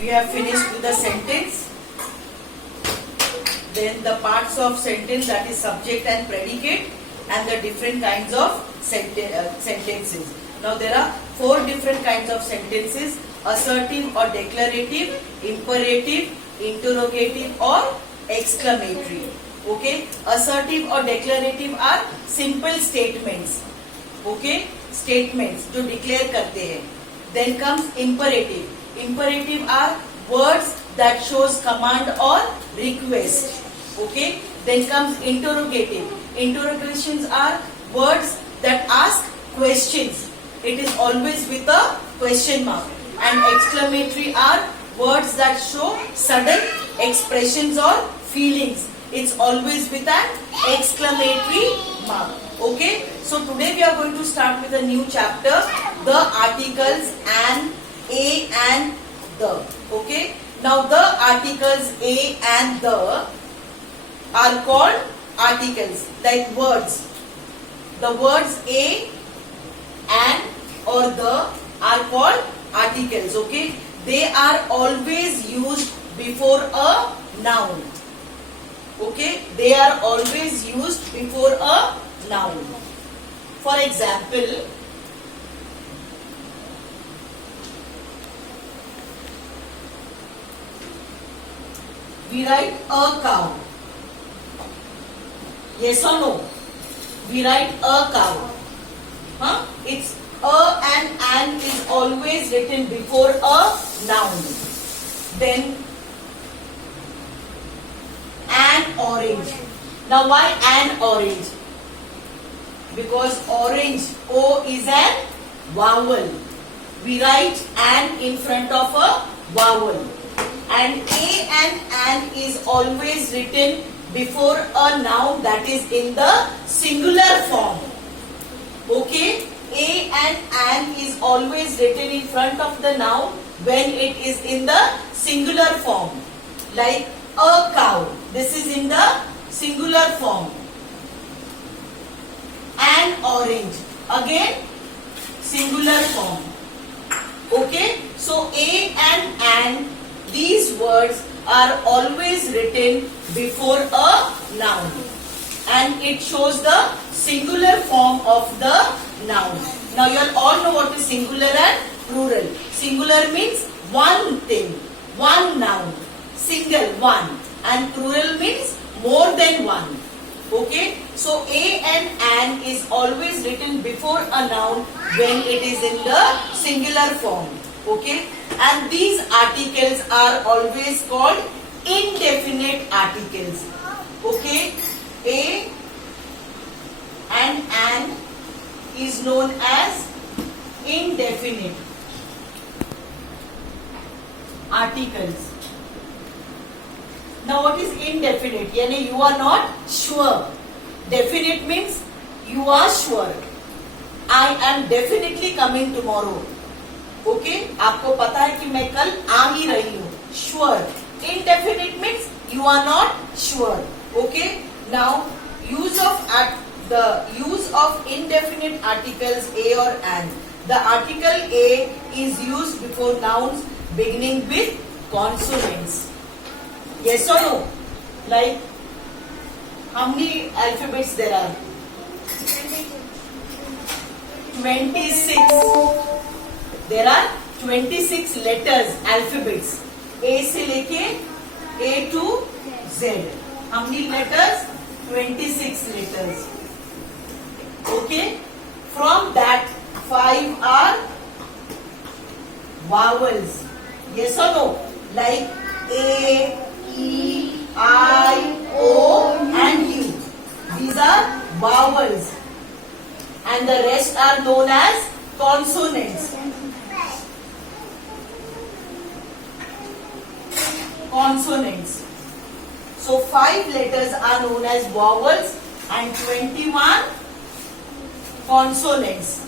We have finished with the sentence. Then the parts of sentence, that is subject and predicate, and the different kinds of sentences. Now there are 4 different kinds of sentences: assertive or declarative, imperative, interrogative or exclamatory. Okay, assertive or declarative are simple statements. Okay, statements जो declare करते हैं. Then comes imperative. Imperative are words that shows command or request. Okay, then comes interrogative. Interrogations are words that ask questions. It is always with a question mark. And exclamatory are words that show sudden expressions or feelings. It's always with an exclamatory mark. Okay, so today we are going to start with a new chapter, the articles and, a and the. Okay, now the articles a and the are called articles, like words. The words a and or the are called articles. Okay, they are always used before a noun. Okay, they are always used before a noun. For example, we write a cow. Yes or no? We write a cow. Huh? It's a and is always written before a noun. Then an orange. Now why an orange? Because orange, O is an vowel. We write an in front of a vowel. And a and an is always written before a noun, that is in the singular form. Okay, a and an is always written in front of the noun when it is in the singular form. Like a cow, this is in the singular form. An orange, again singular form. Okay, so a and an, these words are always written before a noun, and it shows the singular form of the noun. Now you all know what is singular and plural. Singular means one thing, one noun, single, one, and plural means more than one. Okay, so a and an is always written before a noun when it is in the singular form. Okay, and these articles are always called indefinite articles. Okay, a and an is known as indefinite articles. Now what is indefinite? यानी you are not sure. Definite means you are sure. I am definitely coming tomorrow. Okay, आपको पता है कि मैं कल आ ही रही हूँ. Sure. Indefinite means you are not sure. Okay. Now the use of indefinite articles a or an. The article a is used before nouns beginning with consonants. Yes or no? Like how many alphabets there are? 26. There are 26 letters, alphabets. A से लेके A to Z. How many letters? 26 letters. Okay. From that, 5 are vowels. Yes or no? Like A, E, I, O and U. These are vowels. And the rest are known as consonants. Consonants. So 5 letters are known as vowels and 21 consonants.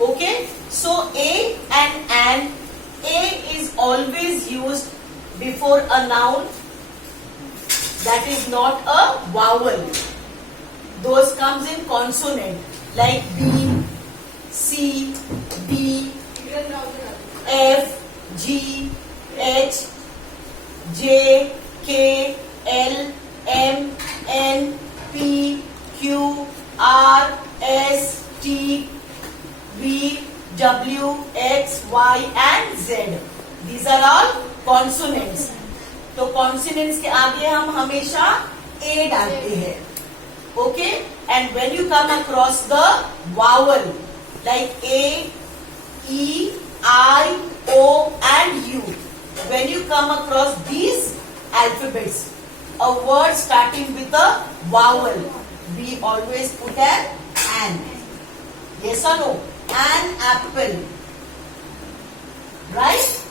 Okay. So a and an. A is always used before a noun that is not a vowel. Those comes in consonant like B, C, D, F, G, H, J, K, L, M, N, P, Q, R, S, T, V, W, X, Y and Z. These are all consonants. तो consonants के आगे हम हमेशा A डालते हैं. Okay? And when you come across the vowel like A, E, I, O and U, when you come across these alphabets, a word starting with a vowel, we always put an. Yes or no? An apple. Right?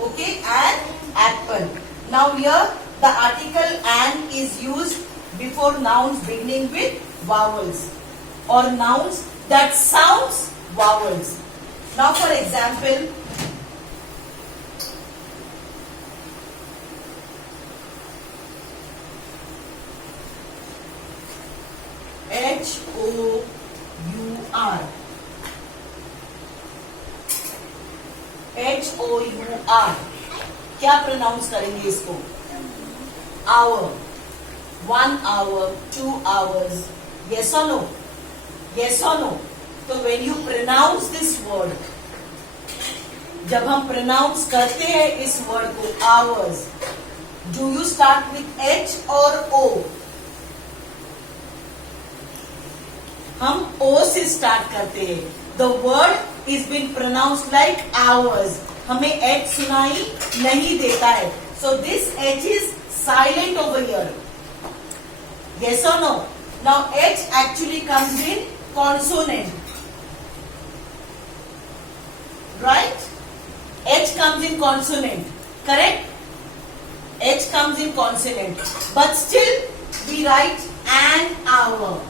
Okay, an apple. Now here the article an is used before nouns beginning with vowels or nouns that sounds vowels. Now for example, H-O-U-R. H-O-U-R. क्या pronounce करेंगे इसको? Hour. 1 hour, 2 hours. Yes or no? Yes or no? तो when you pronounce this word, जब हम pronounce करते हैं इस word को hours, do you start with H or O? हम O से start करते हैं. The word is been pronounced like hours. हमें H सुनाई नहीं देता है. So this H is silent over here. Yes or no? Now H actually comes in consonant. Right? H comes in consonant. Correct? H comes in consonant. But still we write an hour.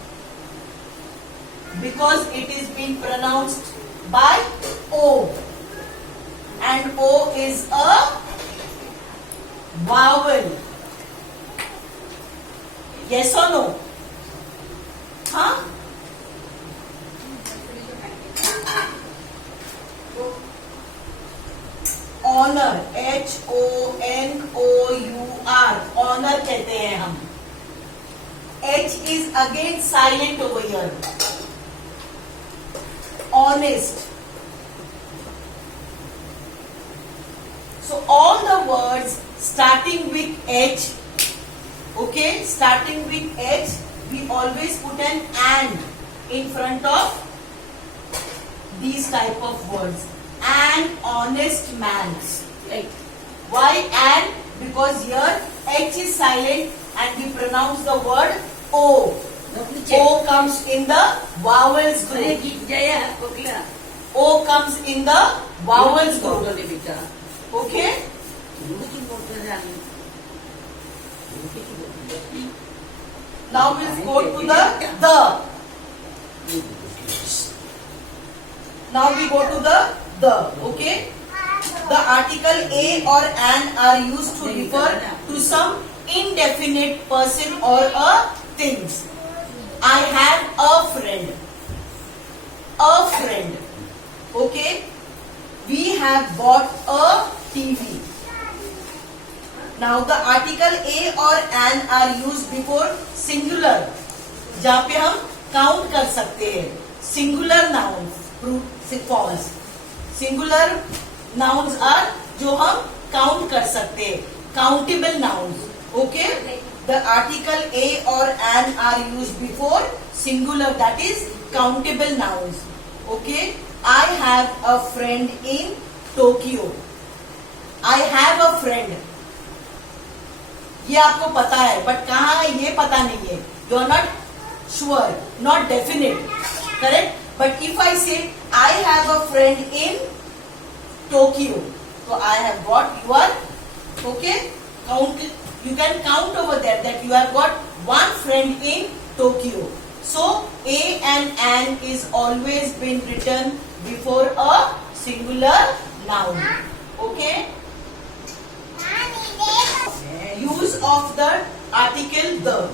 Because it is being pronounced by O. And O is a vowel. Yes or no? Huh? Honor. H-O-N-O-U-R. Honor कहते हैं हम. H is again silent over here. Honest. So all the words starting with H, okay, starting with H, we always put an in front of these type of words. An honest man. Right. Why an? Because here H is silent and we pronounce the word O. O comes in the vowels group. O comes in the vowels group. Okay? Now we'll go to the. Now we go to the. Okay? The article a or an are used to refer to some indefinite person or a things. I have a friend. A friend. Okay? We have bought a TV. Now the article a or an are used before singular, जहाँ पे हम count कर सकते हैं. Singular nouns, false. Singular nouns are जो हम count कर सकते हैं. Countable nouns. Okay? The article a or an are used before singular, that is countable nouns. Okay? I have a friend in Tokyo. I have a friend. ये आपको पता है, but कहाँ है ये पता नहीं है. You are not sure, not definite. Correct? But if I say I have a friend in Tokyo, so I have got your, okay? Count. You can count over there that you have got one friend in Tokyo. So a and an is always been written before a singular noun. Okay? Use of the article the.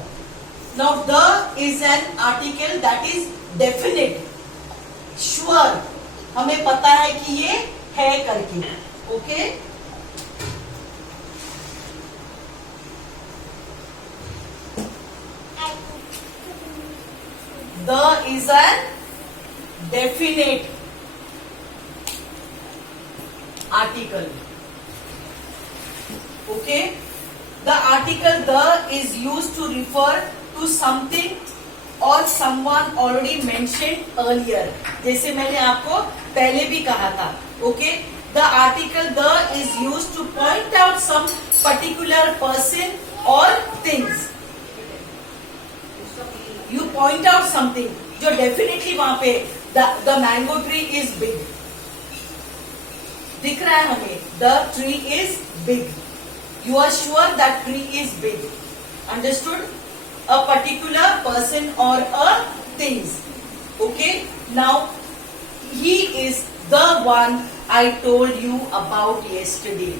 Now the is an article that is definite, sure. हमें पता है कि ये है करके. Okay? is an definite article. Okay, the article the is used to refer to something or someone already mentioned earlier. जैसे मैंने आपको पहले भी कहा था. Okay, the article the is used to point out some particular person or things. You point out something जो definitely वहां पे the mango tree is big. दिख रहा है हमें, the tree is big. You are sure that tree is big. Understood? A particular person or a things. Okay? Now, he is the one I told you about yesterday.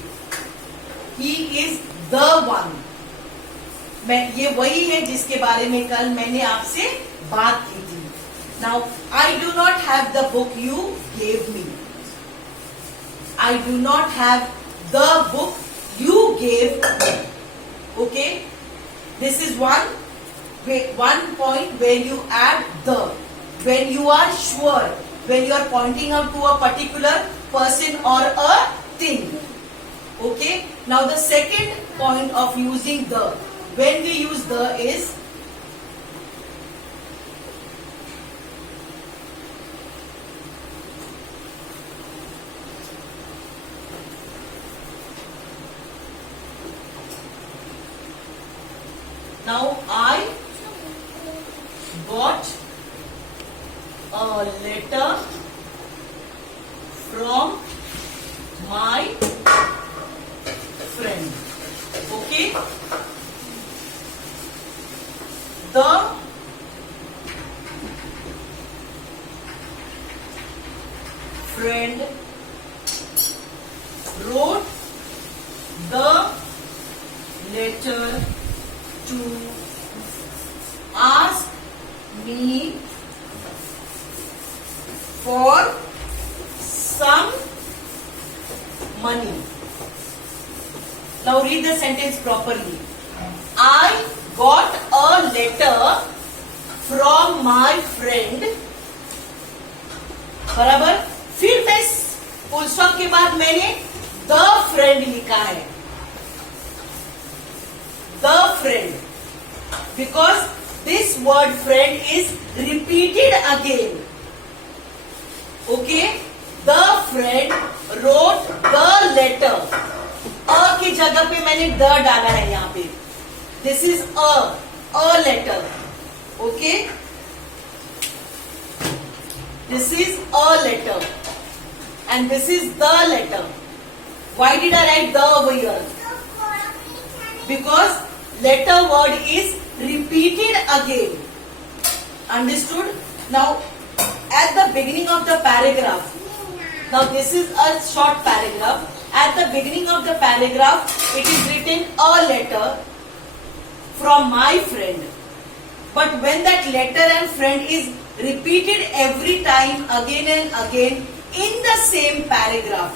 He is the one. ये वही है जिसके बारे में कल मैंने आपसे बात की थी. Now, I do not have the book you gave me. I do not have the book you gave me. Okay? This is one point where you add the. When you are sure, when you are pointing out to a particular person or a thing. Okay? Now the second point of using the. When we use the is now I got a letter from my friend. Okay? The friend wrote the letter to ask me for some money. Now read the sentence properly. I got a letter from my friend. बराबर. फिर मैं full stop के बाद मैंने the friend लिखा है. The friend. Because this word friend is repeated again. Okay? The friend wrote the letter. अ की जगह पे मैंने द डाला है यहाँ पे. This is a letter. Okay? This is a letter. And this is the letter. Why did I write the over here? Because letter word is repeated again. Understood? Now, at the beginning of the paragraph, now this is a short paragraph. At the beginning of the paragraph, it is written a letter from my friend. But when that letter and friend is repeated every time again and again in the same paragraph,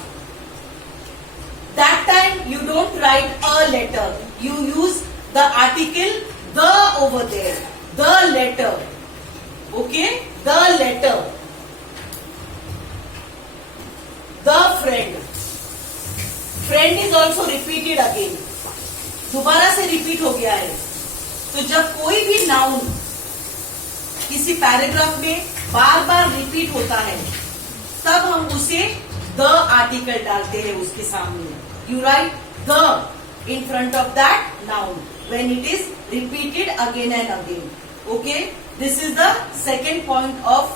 that time you don't write a letter. You use the article the over there. The letter. Okay? The letter. The friend. Friend is also repeated again. दोबारा से repeat हो गया है. तो जब कोई भी noun किसी पैराग्राफ में बार बार रिपीट होता है, तब हम उसे द आर्टिकल डालते हैं उसके सामने. You right the in front of that noun when it is repeated again and again. Okay? This is the second point of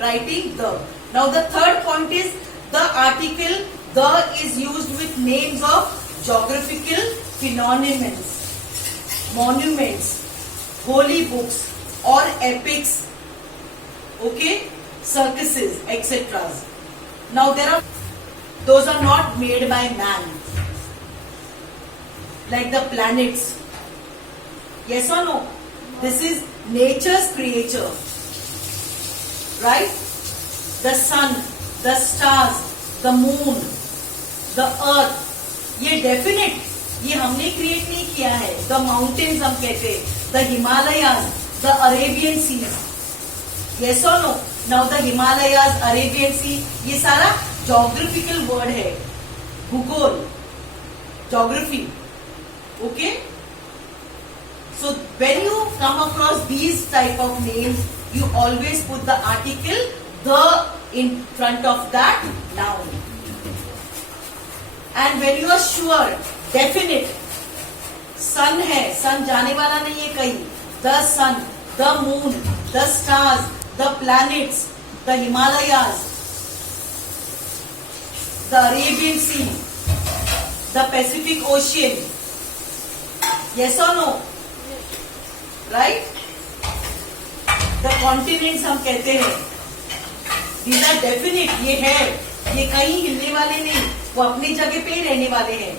writing the. Now the third point is the article the is used with names of geographical phenomena, monuments, holy books or epics. Okay? Circuses, etc. Now those are not made by man. Like the planets. Yes or no? This is nature's creature. Right? The sun, the stars, the moon, the earth. ये definite, ये हमने create नहीं किया है. The mountains हम कहते हैं, the Himalayas, the Arabian Seas. Yes or no? Now the Himalayas, Arabian Sea, ये सारा geographical word है, भूगोल, geography. Okay? So when you come across these type of names, you always put the article the in front of that noun. And when you are sure, definite, sun है, sun जाने वाला नहीं है कहीं, the sun, the moon, the stars, the planets, the Himalayas, the Arabian Sea, the Pacific Ocean. Yes or no? Right? The continents हम कहते हैं. These are definite. ये है, ये कहीं हिलने वाले नहीं, वो अपनी जगह पे ही रहने वाले हैं.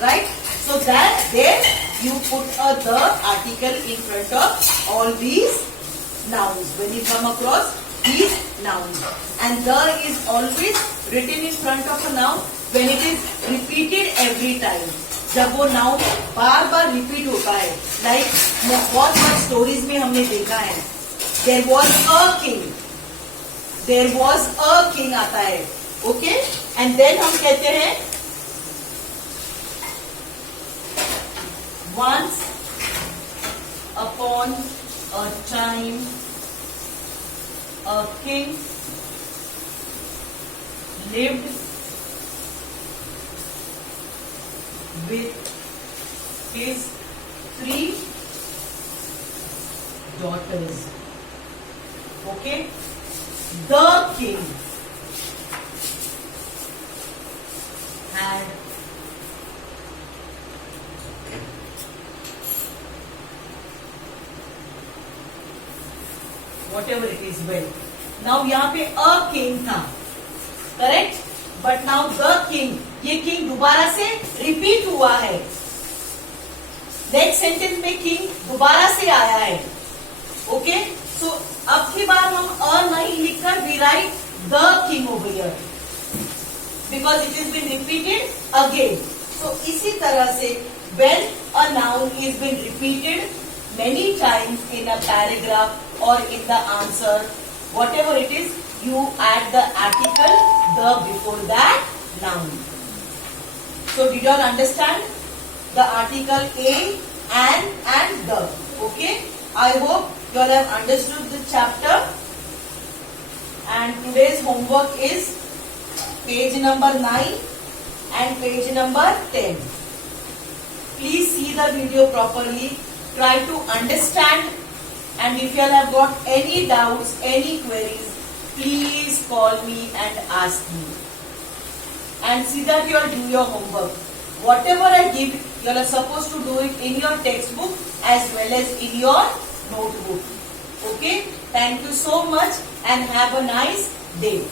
Right? So that there you put the article in front of all these nouns when you come across these nouns. And the is always written in front of a noun when it is repeated every time. जब वो noun बार बार repeat होता है, like बहुत बार stories में हमने देखा है, there was a king, there was a king आता है. ओके, एंड देन हम कहते हैं once upon a time a king lived with his 3 daughters. Okay, the king had whatever it is, well, now यहाँ पे a king था, correct, but now the king, ये king दोबारा से repeat हुआ है. नेक्स्ट सेंटेंस में king दोबारा से आया है. ओके, सो अब की बार हम a नहीं लिखकर we write the king over here because it has been repeated again. So इसी तरह से when a noun is been repeated many times in a paragraph or in the answer, whatever it is, you add the article the before that noun. So did you all understand the article a and the? Okay, I hope you all have understood the chapter. And today's homework is page number 9 and page number 10. Please see the video properly, try to understand, and if you all have got any doubts, any queries, please call me and ask me. And see that you all do your homework. Whatever I give, you all are supposed to do it in your textbook as well as in your notebook. Okay? Thank you so much and have a nice day.